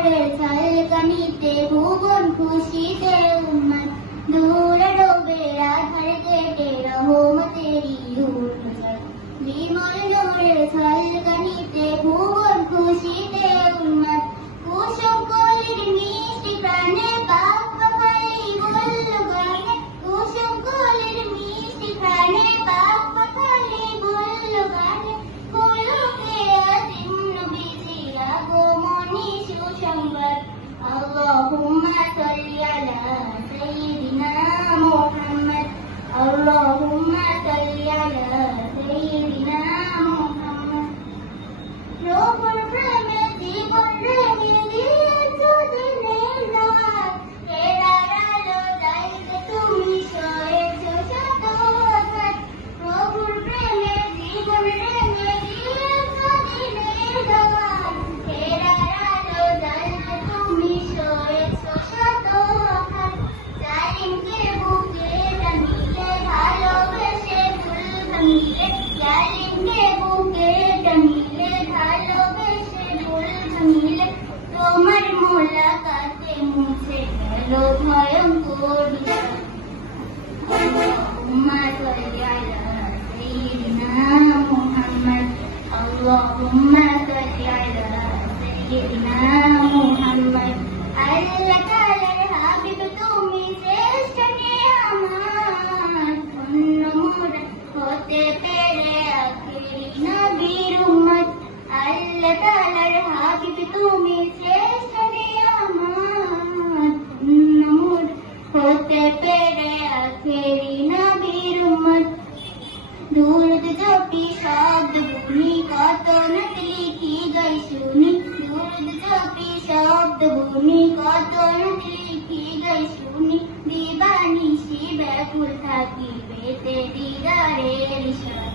নূরের ঝলকানিতে ভুবন খুশিতে উম্মত দূর ডোবে আধার কেটে রহমতেরি নূর যায় বিমল নূরের ঝলকানিতে ভুবন খুশিতে উম্মত কুসুম কলির মিষ্টি প্রাণে পাক পাখালি বলল গানে কুসুম কলির মিষ্টি প্রাণে পাক পাখালি বলল গানে পুলকে আজিম নবীজি আগমনী সুসংবাদ আল্লাহুম্মা সাল্লি আলা সাইয়্যিদিনা মুহাম্মদ আল্লাহুম্মা সাল্লি আলা সাইয়্যিদিনা মুহাম্মদ প্রভুর প্রেমে জীবন রেখে দিয়েছ দিনের রাত হেরার আলো যাইতে তুমি সয়েছ শত আঘাত প্রভুর প্রেমে জীবন রেখে দিয়েছ দিনের রাত হেরার আলো যাইতে তুমি সয়েছ শত আঘাত জালিমকে বুকে টানিলে ভালোবেসে ভুল ভাঙিলে জালিমকে বুকে টানিলে ভালোবেসে ভুল ভাঙিলে তোমার মোলাকাতে মুছে গেল ভয়ঙ্কর আল্লাহুম্মা সাল্লি আলা সাইয়্যিদিনা মুহাম্মদ আল্লাহুম্মা সাল্লি আলা সাইয়্যিদিনা মুহাম্মদ আল্লাহ তাআলার হাবিব তুমি শ্রেষ্ঠ নিয়ামত ধন্য মোরা হতে পেরে আখেরি নবীর উম্মত আল্লাহ তাআলার হাবিব তুমি শ্রেষ্ঠ নিয়ামত ধন্য মোরা হতে পেরে আখেরি নবীর উম্মত দুরুদ জপি শব্দ গুনি কত নত লিখি গাই শুনি দুরুদ জপি শব্দ গুনি কত নত লিখি গাই শুনি দিবানিশি ব্যাকুল থাকি পেতে দিদারের ইশারা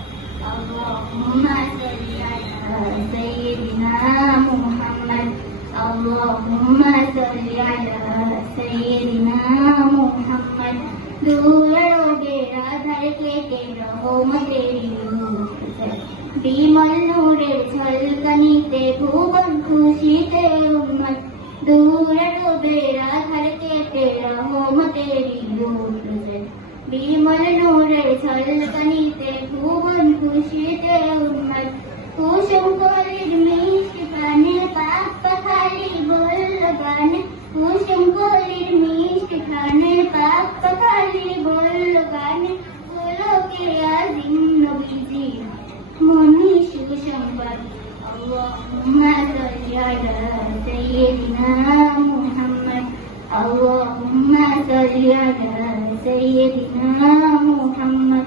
আল্লাহুম্মা সাল্লি আলা সাইয়্যিদিনা মুহাম্মদ আল্লাহুম্মা সাল্লি আলা সাইয়্যিদিনা মুহাম্মদ দূর রোগে আধার কেটে রহমতেরি নূর যায় বিমল নূরের ঝলকানিতে ভুবন খুশিতে উম্মত দূর রোগে আধার কেটে রহমতেরি নূর যায় বিমল নূরের ঝলকানিতে ভুবন খুশিতে উম্মত কুসুম কলির মিষ্টি প্রাণে পাক পাখালি বলল গানে কুসুম কলির মিষ্টি প্রাণে পাক পাখালি বলল গানে পুলকে আজিম নবীজি মনি সুসংবাদ আল্লাহুম্মা সাল্লি আলা সাইয়্যিদিনা মুহাম্মদ আল্লাহুম্মা সাল্লি আলা সাইয়্যিদিনা মুহাম্মদ